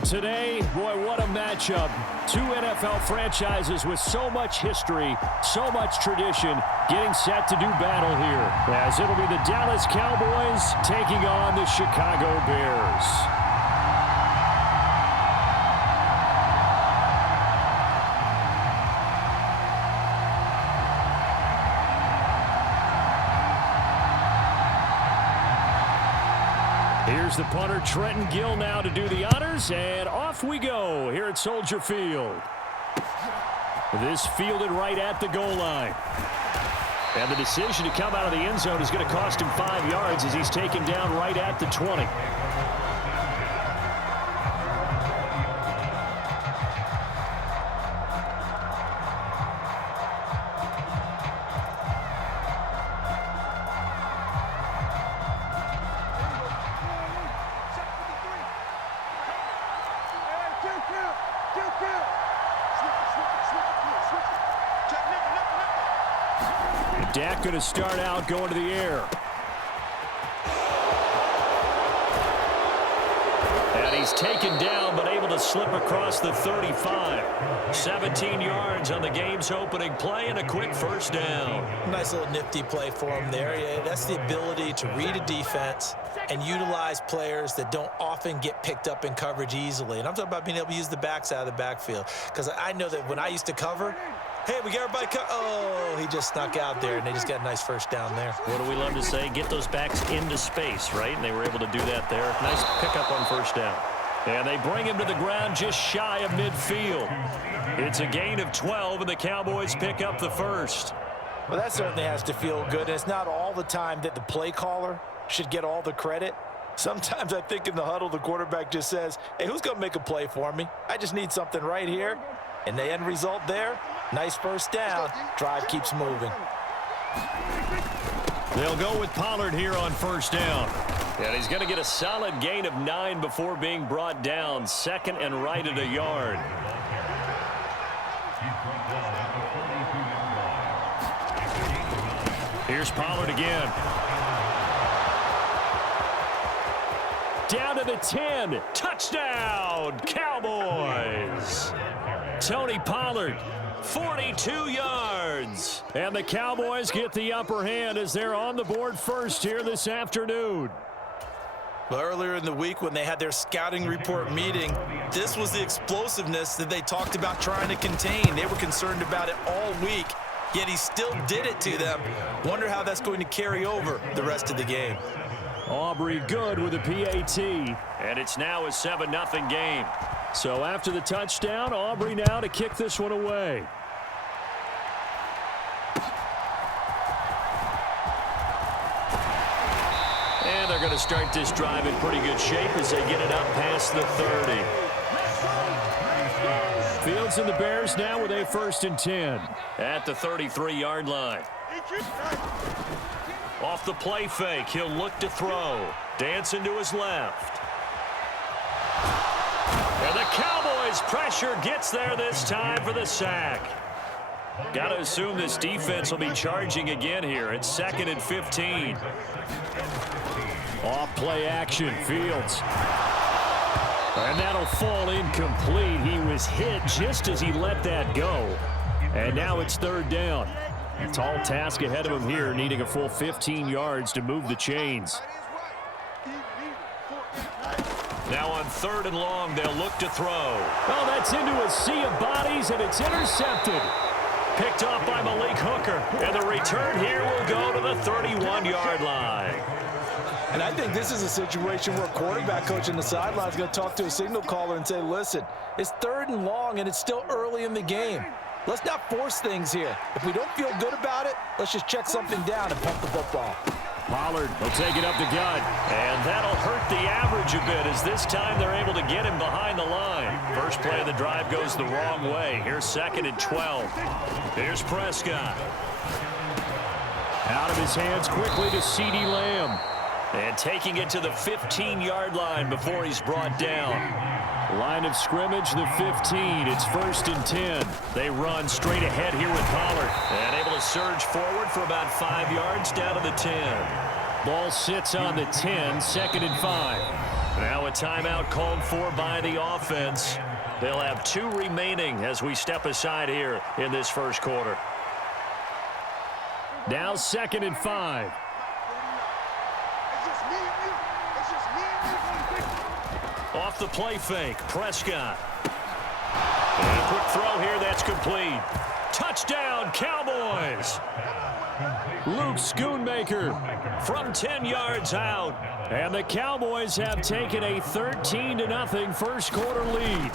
Today, boy, what a matchup. Two NFL franchises with so much history, so much tradition, getting set to do battle here. As it'll be the Dallas Cowboys taking on the Chicago Bears. Here's the punter, Trenton Gill, now to do the honors, and off we go here at Soldier Field. This fielded right at the goal line. And the decision to come out of the end zone is going to cost him 5 yards as he's taken down right at the 20. Dak going to start out going to the air. And he's taken down but able to slip across the 35. 17 yards on the game's opening play and a quick first down. Nice little nifty play for him there. Yeah, that's the ability to read a defense and utilize players that don't often get picked up in coverage easily. And I'm talking about being able to use the backs out of the backfield. Because I know that when I used to cover, hey, we got everybody oh, he just snuck out there, and they just got a nice first down there. What do we love to say? Get those backs into space, right? And they were able to do that there. Nice pickup on first down. And they bring him to the ground just shy of midfield. It's a gain of 12, and the Cowboys pick up the first. Well, that certainly has to feel good. And it's not all the time that the play caller should get all the credit. Sometimes I think in the huddle, the quarterback just says, hey, who's going to make a play for me? I just need something right here. And the end result there, nice first down. Drive keeps moving. They'll go with Pollard here on first down. And he's going to get a solid gain of 9 before being brought down. Second and right at a yard. Here's Pollard again. Down to the 10. Touchdown, Cowboys. Tony Pollard, 42 yards. And the Cowboys get the upper hand as they're on the board first here this afternoon. Well, earlier in the week when they had their scouting report meeting, this was the explosiveness that they talked about trying to contain. They were concerned about it all week, yet he still did it to them. Wonder how that's going to carry over the rest of the game. Aubrey good with a PAT, and it's now a 7-0 game. So after the touchdown, Aubrey now to kick this one away. And they're going to start this drive in pretty good shape as they get it up past the 30. Fields and the Bears now with a 1st and 10 at the 33-yard line. Off the play fake, he'll look to throw. Dancing to his left. And the Cowboys pressure gets there this time for the sack. Got to assume this defense will be charging again here. It's 2nd and 15. Off play action, Fields. And that'll fall incomplete. He was hit just as he let that go. And now it's 3rd down. A tall task ahead of him here, needing a full 15 yards to move the chains. Now on 3rd and long, they'll look to throw. Oh, that's into a sea of bodies, and it's intercepted. Picked off by Malik Hooker. And the return here will go to the 31-yard line. And I think this is a situation where a quarterback coach on the sideline is going to talk to a signal caller and say, listen, it's 3rd and long, and it's still early in the game. Let's not force things here. If we don't feel good about it, let's just check something down and pump the football. Pollard will take it up the gut, and that'll hurt the average a bit as this time they're able to get him behind the line. First play of the drive goes the wrong way. Here's 2nd and 12. Here's Prescott. Out of his hands quickly to CeeDee Lamb. And taking it to the 15-yard line before he's brought down. Line of scrimmage, the 15. It's 1st and 10. They run straight ahead here with Pollard. And able to surge forward for about 5 yards down to the 10. Ball sits on the 10, 2nd and 5. Now a timeout called for by the offense. They'll have 2 remaining as we step aside here in this first quarter. Now 2nd and 5. Off the play fake, Prescott. And a quick throw here, that's complete. Touchdown, Cowboys! Luke Schoonmaker from 10 yards out. And the Cowboys have taken a 13-0 first quarter lead.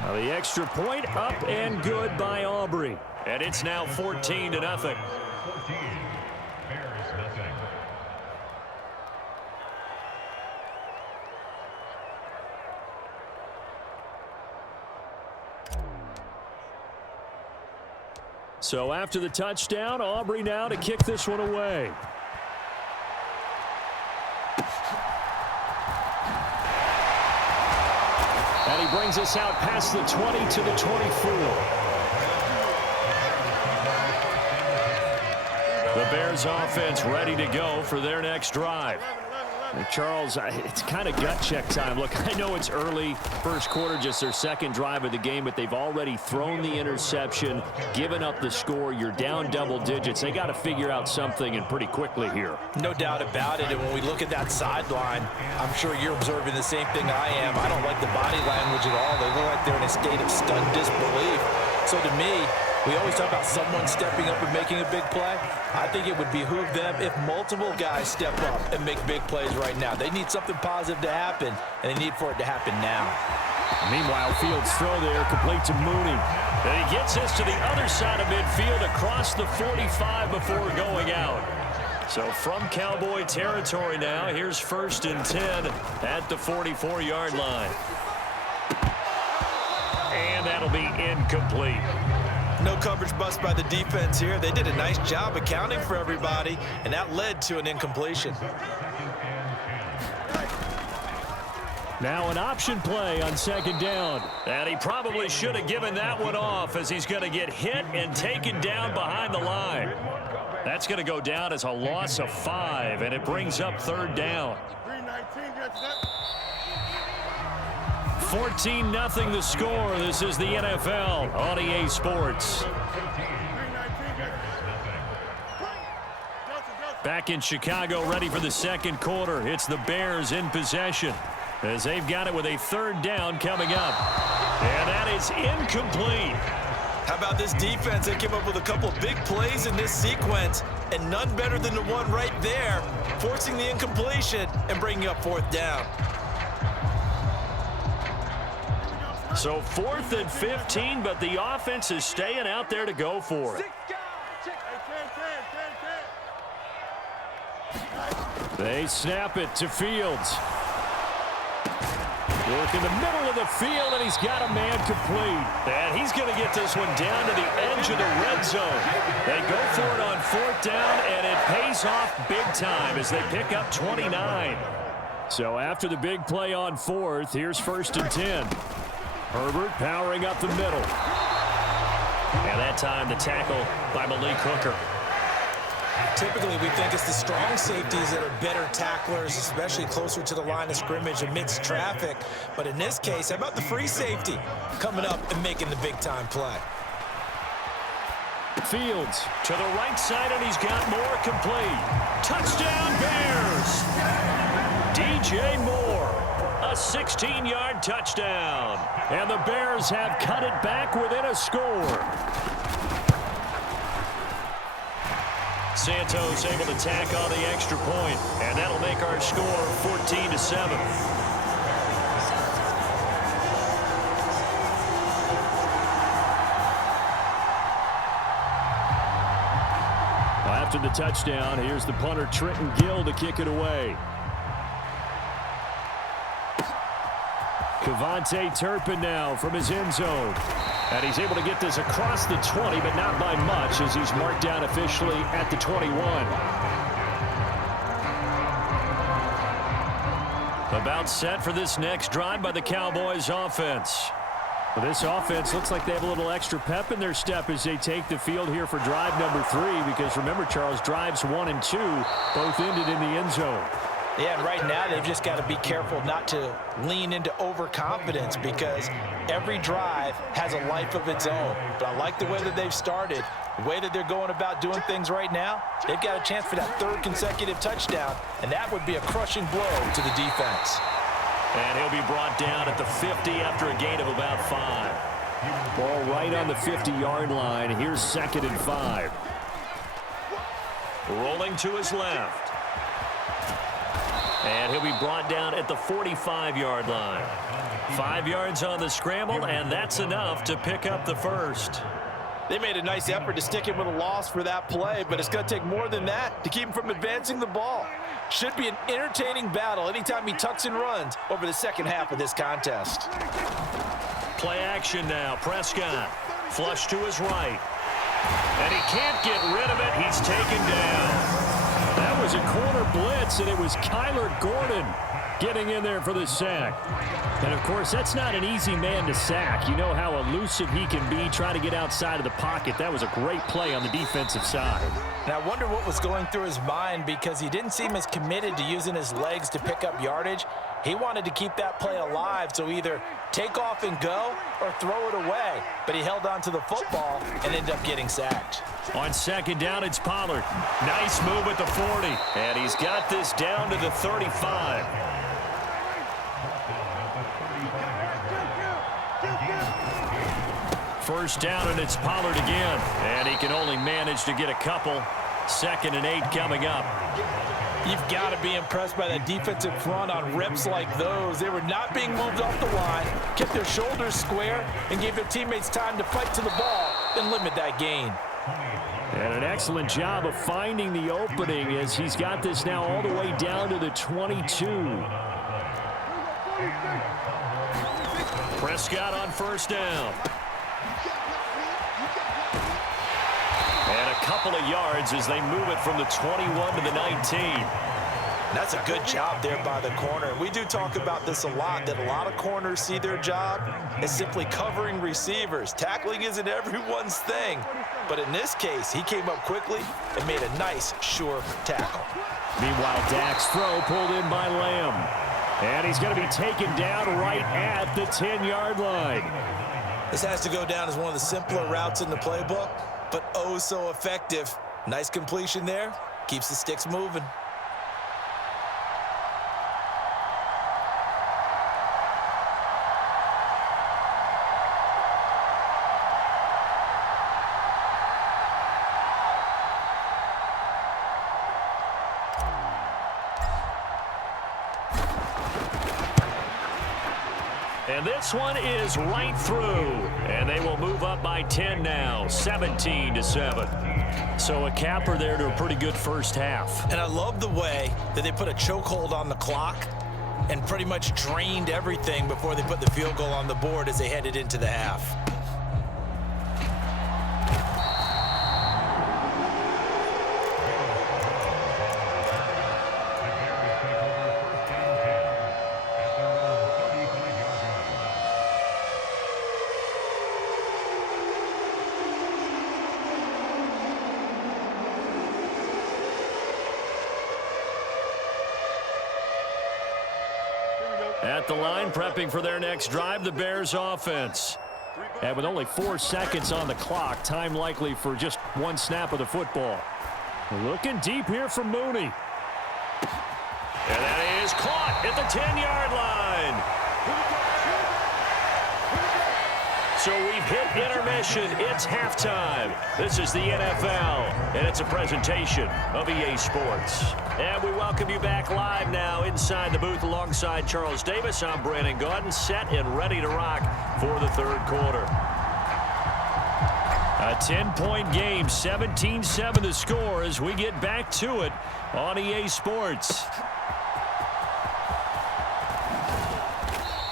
Now the extra point up and good by Aubrey. And it's now 14-0. So after the touchdown, Aubrey now to kick this one away. And he brings us out past the 20 to the 24. The Bears offense ready to go for their next drive. And Charles, it's kind of gut check time. Look, I know it's early, first quarter, just their second drive of the game, but they've already thrown the interception, given up the score. You're down double digits. They got to figure out something, and pretty quickly here. No doubt about it. And when we look at that sideline, I'm sure you're observing the same thing I am. I don't like the body language at all. They look like they're in a state of stunned disbelief. So to me, we always talk about someone stepping up and making a big play. I think it would behoove them if multiple guys step up and make big plays right now. They need something positive to happen, and they need for it to happen now. Meanwhile, Fields' throw there, complete to Mooney. And he gets us to the other side of midfield across the 45 before going out. So from Cowboy territory now, here's 1st and 10 at the 44-yard line. And that'll be incomplete. No coverage bust by the defense here. They did a nice job accounting for everybody, and that led to an incompletion. Now an option play on 2nd down. And he probably should have given that one off as he's going to get hit and taken down behind the line. That's going to go down as a loss of 5, and it brings up 3rd down. 14-0 the score. This is the NFL on EA Sports. Back in Chicago, ready for the 2nd quarter. It's the Bears in possession as they've got it with a 3rd down coming up. And that is incomplete. How about this defense? They came up with a couple big plays in this sequence, and none better than the one right there, forcing the incompletion and bringing up 4th down. So 4th and 15, but the offense is staying out there to go for it. They snap it to Fields. Work in the middle of the field, and he's got a man complete. And he's going to get this one down to the edge of the red zone. They go for it on 4th down, and it pays off big time as they pick up 29. So after the big play on 4th, here's 1st and 10. Herbert powering up the middle. And that time the tackle by Malik Hooker. Typically, we think it's the strong safeties that are better tacklers, especially closer to the line of scrimmage amidst traffic. But in this case, how about the free safety coming up and making the big-time play? Fields to the right side, and he's got more complete. Touchdown, Bears! DJ Moore, a 16-yard touchdown. And the Bears have cut it back within a score. Santos able to tack on the extra point, and that'll make our score 14-7. After the touchdown, here's the punter Trenton Gill to kick it away. Kevontae Turpin now from his end zone. And he's able to get this across the 20, but not by much as he's marked down officially at the 21. About set for this next drive by the Cowboys offense. Well, this offense looks like they have a little extra pep in their step as they take the field here for drive number 3, because remember, Charles, drives 1 and 2 both ended in the end zone. Yeah, and right now they've just got to be careful not to lean into overconfidence because every drive has a life of its own. But I like the way that they've started, the way that they're going about doing things right now. They've got a chance for that third consecutive touchdown, and that would be a crushing blow to the defense. And he'll be brought down at the 50 after a gain of about 5. Ball right on the 50-yard line. Here's 2nd and 5. Rolling to his left. And he'll be brought down at the 45-yard line. 5 yards on the scramble, and that's enough to pick up the first. They made a nice effort to stick him with a loss for that play, but it's going to take more than that to keep him from advancing the ball. Should be an entertaining battle anytime he tucks and runs over the second half of this contest. Play action now. Prescott. Flush to his right. And he can't get rid of it. He's taken down. That was a corner blitz, and it was Kyler Gordon getting in there for the sack. And, of course, that's not an easy man to sack. You know how elusive he can be trying to get outside of the pocket. That was a great play on the defensive side. And I wonder what was going through his mind because he didn't seem as committed to using his legs to pick up yardage. He wanted to keep that play alive, so either take off and go or throw it away. But he held on to the football and ended up getting sacked. On 2nd down, it's Pollard. Nice move at the 40. And he's got this down to the 35. First down, and it's Pollard again. And he can only manage to get a couple. 2nd and 8 coming up. You've got to be impressed by that defensive front on reps like those. They were not being moved off the line, kept their shoulders square, and gave their teammates time to fight to the ball and limit that gain. And an excellent job of finding the opening as he's got this now all the way down to the 22. Prescott on first down. And a couple of yards as they move it from the 21 to the 19. That's a good job there by the corner. We do talk about this a lot, that a lot of corners see their job as simply covering receivers. Tackling isn't everyone's thing. But in this case, he came up quickly and made a nice, sure tackle. Meanwhile, Dak's throw pulled in by Lamb. And he's going to be taken down right at the 10-yard line. This has to go down as one of the simpler routes in the playbook, but oh so effective. Nice completion there. Keeps the sticks moving. And this one is right through. And they will move up by 10 now, 17-7. So a capper there to a pretty good first half. And I love the way that they put a chokehold on the clock and pretty much drained everything before they put the field goal on the board as they headed into the half. At the line, prepping for their next drive, the Bears offense. And with only 4 seconds on the clock, time likely for just one snap of the football. Looking deep here from Mooney. And that is caught at the 10-yard line. So we've hit intermission. It's halftime. This is the NFL, and it's a presentation of EA Sports. And we welcome you back live now inside the booth alongside Charles Davis. I'm Brandon Gaudin, set and ready to rock for the third quarter. A 10-point game, 17-7 the score as we get back to it on EA Sports.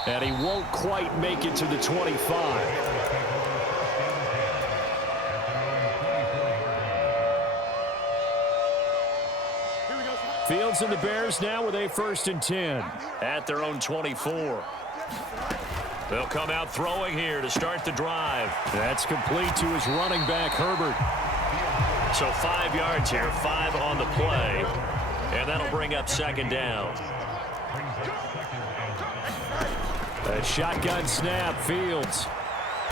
And he won't quite make it to the 25. Fields and the Bears now with a 1st and 10 at their own 24. They'll come out throwing here to start the drive. That's complete to his running back, Herbert. So 5 yards here, 5 on the play. And that'll bring up second down. A shotgun snap, Fields.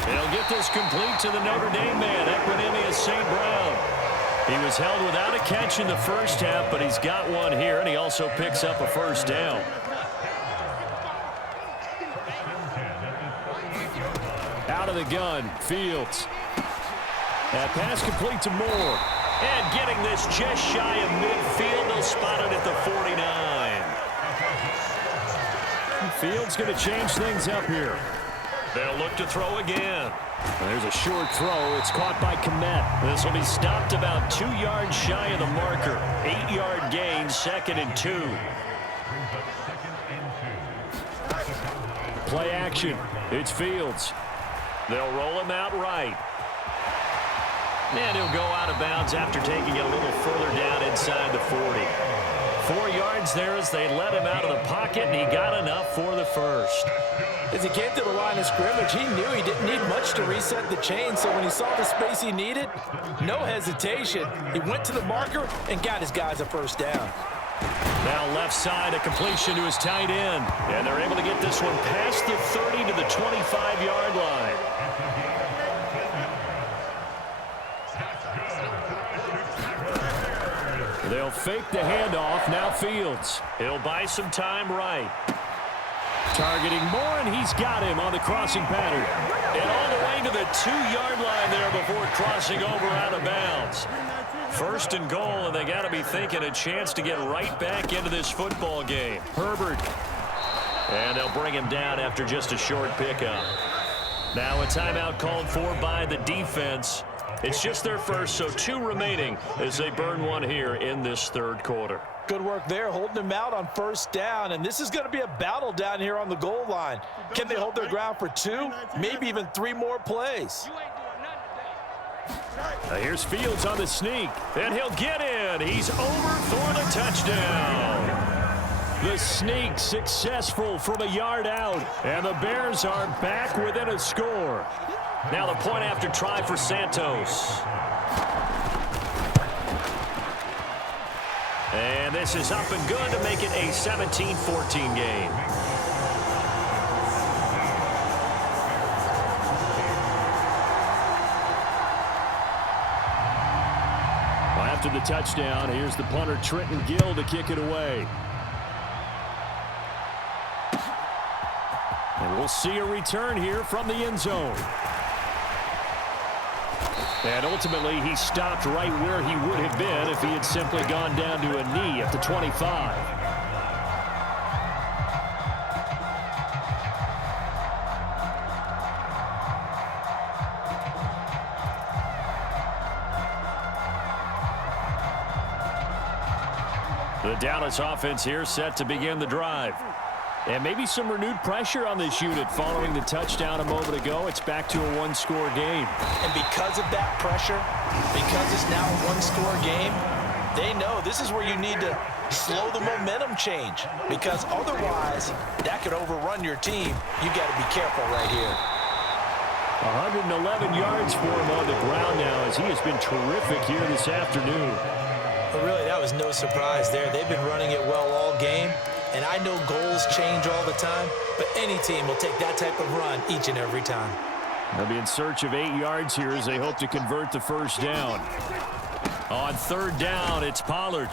He'll get this complete to the Notre Dame man, Equinemius St. Brown. He was held without a catch in the first half, but he's got one here, and he also picks up a first down. Out of the gun, Fields. That pass complete to Moore. And getting this just shy of midfield, they'll spot it at the 49. Fields going to change things up here. They'll look to throw again. There's a short throw. It's caught by Kmet. This will be stopped about 2 yards shy of the marker. 8-yard gain, 2nd and 2. Play action. It's Fields. They'll roll him out right. And he'll go out of bounds after taking it a little further down inside the 40. 4 yards there as they let him out of the pocket, and he got enough for the first. As he came to the line of scrimmage, he knew he didn't need much to reset the chain, so when he saw the space he needed, no hesitation. He went to the marker and got his guys a first down. Now left side, a completion to his tight end. And they're able to get this one past the 30 to the 25-yard line. They'll fake the handoff. Now Fields. He'll buy some time right. Targeting Moore, and he's got him on the crossing pattern. And all the way to the 2-yard line there before crossing over out of bounds. First and goal, and they got to be thinking a chance to get right back into this football game. Herbert. And they'll bring him down after just a short pickup. Now a timeout called for by the defense. It's just their first, so 2 remaining as they burn one here in this third quarter. Good work there, holding him out on first down, and this is going to be a battle down here on the goal line. Can they hold their ground for 2, maybe even 3 more plays? Here's Fields on the sneak, and he'll get in. He's over for the touchdown. The sneak successful from a yard out, and the Bears are back within a score. Now the point after try for Santos. And this is up and good to make it a 17-14 game. Well, after the touchdown, here's the punter Trenton Gill to kick it away. And we'll see a return here from the end zone. And ultimately, he stopped right where he would have been if he had simply gone down to a knee at the 25. The Dallas offense here set to begin the drive. And maybe some renewed pressure on this unit following the touchdown a moment ago. It's back to a 1-score game. And because of that pressure, because it's now a 1-score game, they know this is where you need to slow the momentum change. Because otherwise, that could overrun your team. You got to be careful right here. 111 yards for him on the ground now as he has been terrific here this afternoon. But really, that was no surprise there. They've been running it well all game. And I know goals change all the time, but any team will take that type of run each and every time. They'll be in search of 8 yards here as they hope to convert the first down. On third down, it's Pollard.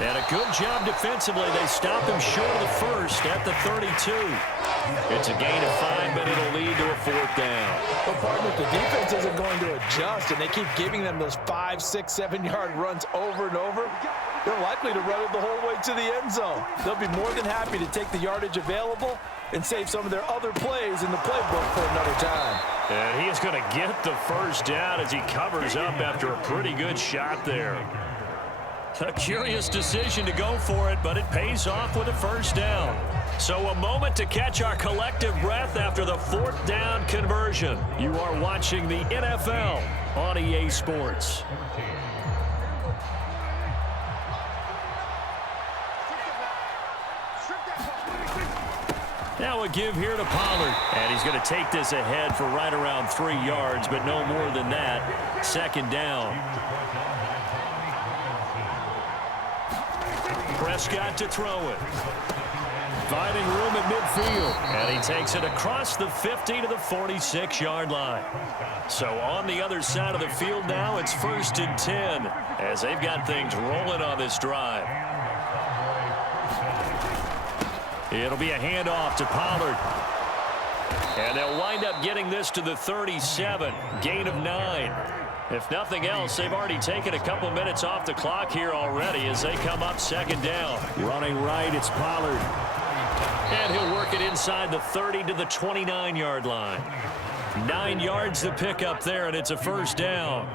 And a good job defensively. They stop him short of the first at the 32. It's a gain of 5, but it'll lead to a 4th down. Well, partner, the defense isn't going to adjust, and they keep giving them those 5, 6, 7-yard runs over and over. They're likely to run it the whole way to the end zone. They'll be more than happy to take the yardage available and save some of their other plays in the playbook for another time. And he is going to get the first down as he covers up after a pretty good shot there. A curious decision to go for it, but it pays off with a first down. So a moment to catch our collective breath after the 4th down conversion. You are watching the NFL on EA Sports. Now a give here to Pollard. And he's going to take this ahead for right around 3 yards, but no more than that. 2nd down. Prescott to throw it. Finding room at midfield. And he takes it across the 50 to the 46-yard line. So on the other side of the field now, it's 1st and 10 as they've got things rolling on this drive. It'll be a handoff to Pollard. And they'll wind up getting this to the 37. Gain of 9. If nothing else, they've already taken a couple minutes off the clock here already as they come up 2nd down. Running right, it's Pollard. And he'll work it inside the 30 to the 29-yard line. 9 yards to pick up there, and it's a 1st down.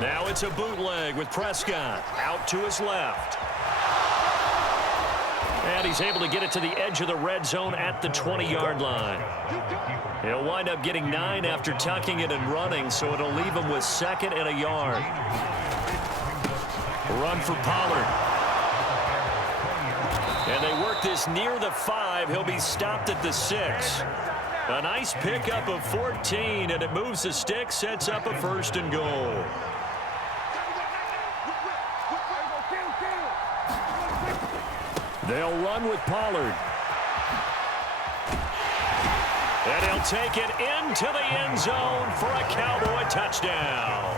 Now it's a bootleg with Prescott out to his left. And he's able to get it to the edge of the red zone at the 20-yard line. He'll wind up getting 9 after tucking it and running, so it'll leave him with 2nd and a yard. Run for Pollard. And they work this near the 5. He'll be stopped at the 6. A nice pickup of 14, and it moves the stick, sets up a 1st and goal. They'll run with Pollard. And he'll take it into the end zone for a Cowboy touchdown.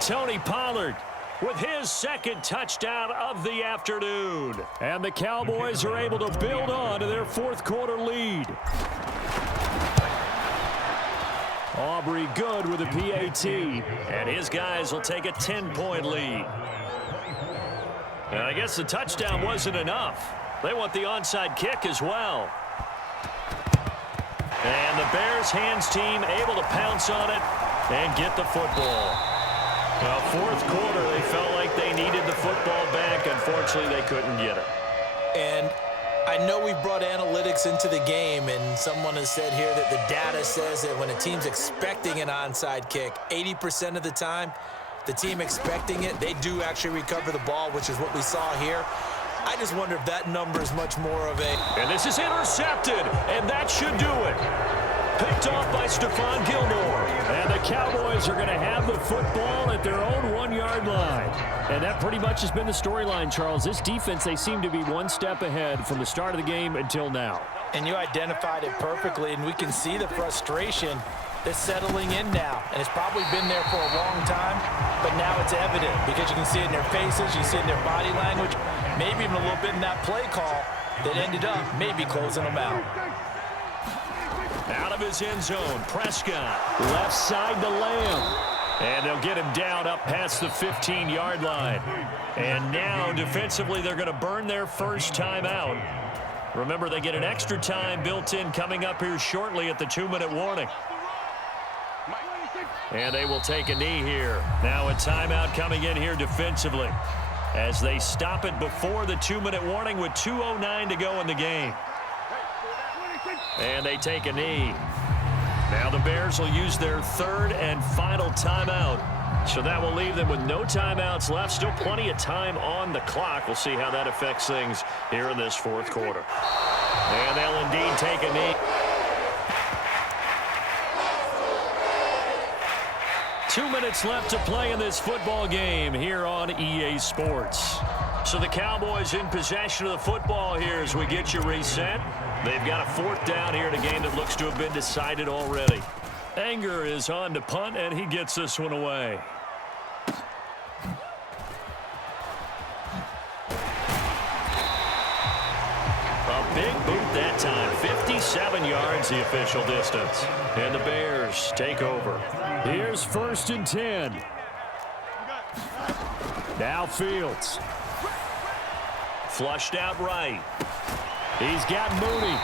Tony Pollard with his 2nd touchdown of the afternoon. And the Cowboys are able to build on to their 4th quarter lead. Aubrey good with a PAT. And his guys will take a 10-point lead. And I guess the touchdown wasn't enough. They want the onside kick as well. And the Bears hands team able to pounce on it and get the football. Well, 4th quarter, they felt like they needed the football back. Unfortunately, they couldn't get it. And I know we brought analytics into the game, and someone has said here that the data says that when a team's expecting an onside kick, 80% of the time, the team expecting it, they do actually recover the ball, which is what we saw here. I just wonder if that number is much more of a... And this is intercepted, and that should do it. Picked off by Stephon Gilmore. And the Cowboys are going to have the football at their own 1-yard line. And that pretty much has been the storyline, Charles. This defense, they seem to be one step ahead from the start of the game until now. And you identified it perfectly, and we can see the frustration that's settling in now. And it's probably been there for a long time, but now it's evident because you can see it in their faces, you can see it in their body language, maybe even a little bit in that play call that ended up maybe closing them out. Out of his end zone, Prescott. Left side to Lamb. And they'll get him down up past the 15-yard line. And now, defensively, they're going to burn their first time out. Remember, they get an extra time built in coming up here shortly at the 2-minute warning. And they will take a knee here. Now a timeout coming in here defensively as they stop it before the 2-minute warning with 2:09 to go in the game. And they take a knee. Now the Bears will use their 3rd and final timeout. So that will leave them with no timeouts left. Still plenty of time on the clock. We'll see how that affects things here in this 4th quarter. And they'll indeed take a knee. 2 minutes left to play in this football game here on EA Sports. So the Cowboys in possession of the football here as we get you reset. They've got a 4th down here in a game that looks to have been decided already. Anger is on to punt, and he gets this one away. A big boot that time. 57 yards the official distance. And the Bears take over. Here's 1st and 10. Now Fields. Flushed out right. He's got Mooney.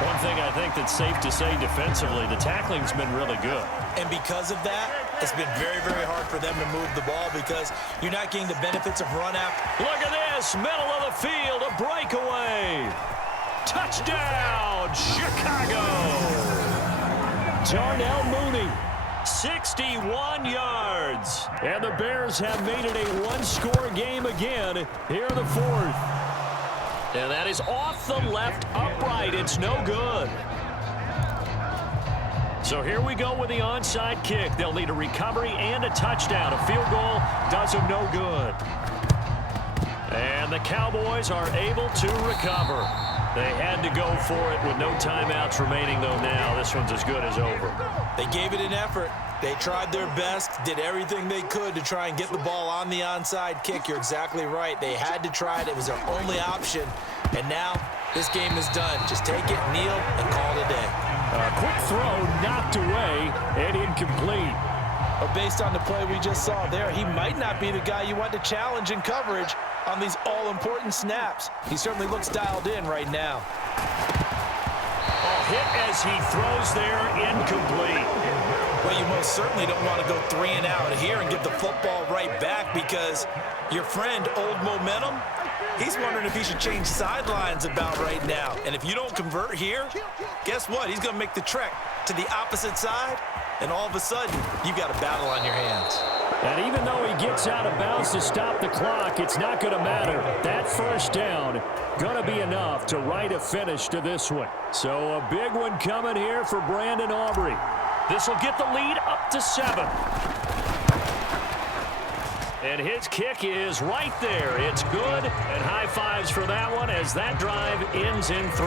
One thing I think that's safe to say defensively, the tackling's been really good. And because of that, it's been very, very hard for them to move the ball because you're not getting the benefits of run out. Look at this, middle of the field, a breakaway. Touchdown, Chicago. Darnell Mooney, 61 yards. And the Bears have made it a one-score game again here in the 4th. And that is off the left upright. It's no good. So here we go with the onside kick. They'll need a recovery and a touchdown. A field goal does them no good. And the Cowboys are able to recover. They had to go for it with no timeouts remaining, though now this one's as good as over. They gave it an effort. They tried their best, did everything they could to try and get the ball on the onside kick. You're exactly right. They had to try it. It was their only option. And now this game is done. Just take it, kneel, and call it a day. A quick throw knocked away and incomplete. But based on the play we just saw there, he might not be the guy you want to challenge in coverage on these all-important snaps. He certainly looks dialed in right now. Hit as he throws there, incomplete. Well, you most certainly don't want to go 3 and out here and give the football right back because your friend, Old Momentum, he's wondering if he should change sidelines about right now. And if you don't convert here, guess what? He's going to make the trek to the opposite side, and all of a sudden, you've got a battle on your hands. And even though he gets out of bounds to stop the clock, it's not going to matter. That first down going to be enough to write a finish to this one. So a big one coming here for Brandon Aubrey. This will get the lead up to 7. And his kick is right there. It's good, and high fives for that one as that drive ends in 3.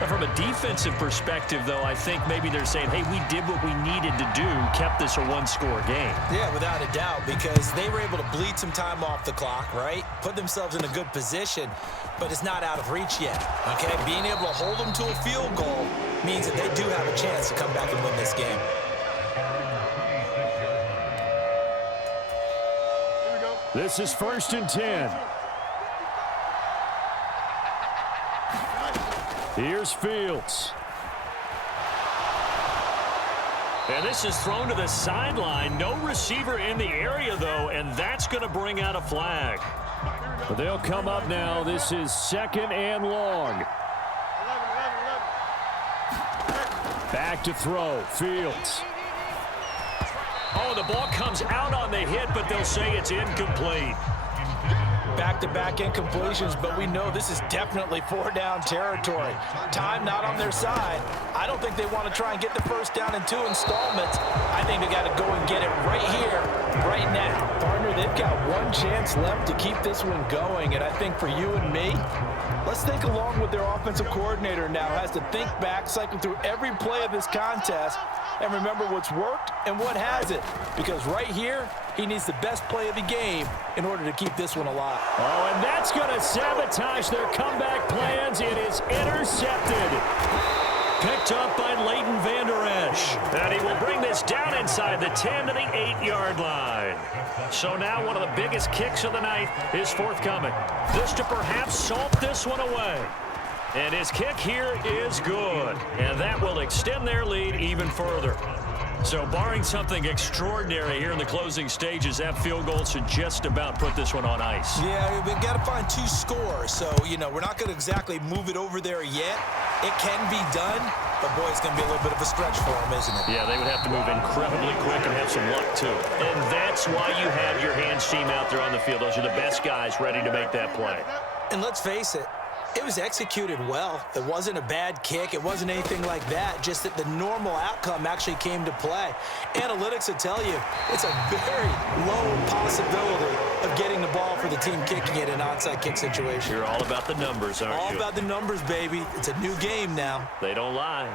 Now, from a defensive perspective, though, I think maybe they're saying, hey, we did what we needed to do, kept this a one-score game. Yeah, without a doubt, because they were able to bleed some time off the clock, right? Put themselves in a good position, but it's not out of reach yet, okay? Being able to hold them to a field goal means that they do have a chance to come back and win this game. This is 1st and 10. Here's Fields. And this is thrown to the sideline. No receiver in the area, though, and that's going to bring out a flag. But they'll come up now. This is 2nd and long. Back to throw. Fields. Oh, the ball comes out on the hit, but they'll say it's incomplete. Back-to-back incompletions, but we know this is definitely 4-down territory. Time not on their side. I don't think they want to try and get the first down in 2 installments. I think they got to go and get it right here, right now. Partner, they've got one chance left to keep this one going, and I think for you and me, let's think along with their offensive coordinator now has to think back, cycle through every play of this contest, and remember what's worked and what hasn't. Because right here, he needs the best play of the game in order to keep this one alive. Oh, and that's going to sabotage their comeback plans. It is intercepted. Picked up by Leighton Vander Esch. And he will bring this down inside the 10 to the 8-yard line. So now one of the biggest kicks of the night is forthcoming. This to perhaps salt this one away. And his kick here is good. And that will extend their lead even further. So barring something extraordinary here in the closing stages, that field goal should just about put this one on ice. Yeah, we've got to find 2 scores. So, we're not going to exactly move it over there yet. It can be done, but, boy, it's going to be a little bit of a stretch for them, isn't it? Yeah, they would have to move incredibly quick and have some luck, too. And that's why you have your hands team out there on the field. Those are the best guys ready to make that play. And let's face it, it was executed well. It wasn't a bad kick. It wasn't anything like that. Just that the normal outcome actually came to play. Analytics will tell you it's a very low possibility of getting the ball for the team kicking it in an onside kick situation. You're all about the numbers, aren't you? All about the numbers, baby. It's a new game now. They don't lie.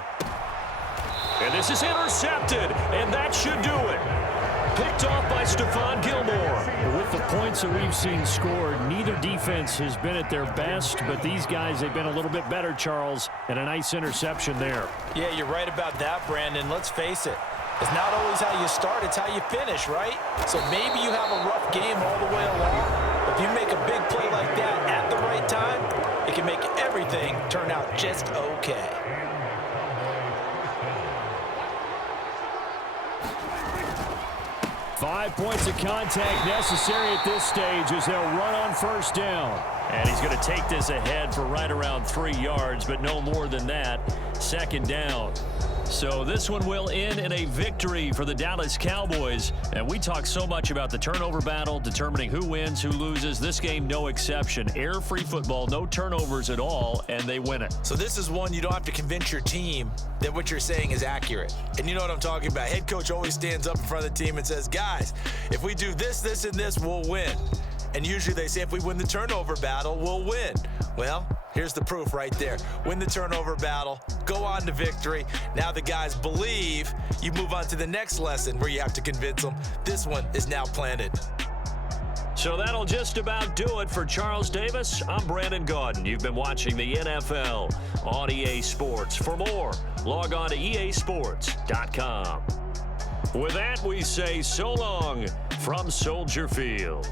And this is intercepted, and that should do it. Picked off by Stephon Gilmore. With the points that we've seen scored, neither defense has been at their best, but these guys, they've been a little bit better, Charles, and a nice interception there. Yeah, you're right about that, Brandon. Let's face it. It's not always how you start, it's how you finish, right? So maybe you have a rough game all the way along, but if you make a big play like that at the right time, it can make everything turn out just okay. Five points of contact necessary at this stage as they'll run on first down. And he's going to take this ahead for right around 3 yards, but no more than that. Second down. So this one will end in a victory for the Dallas Cowboys. And we talk so much about the turnover battle, determining who wins, who loses. This game, no exception. Air-free football, no turnovers at all, and they win it. So this is one you don't have to convince your team that what you're saying is accurate. And you know what I'm talking about. Head coach always stands up in front of the team and says, guys, if we do this, this, and this, we'll win. And usually they say if we win the turnover battle, we'll win. Well, here's the proof right there. Win the turnover battle, go on to victory. Now the guys believe. You move on to the next lesson where you have to convince them. This one is now planted. So that'll just about do it for Charles Davis. I'm Brandon Gaudin. You've been watching the NFL on EA Sports. For more, log on to easports.com. With that, we say so long from Soldier Field.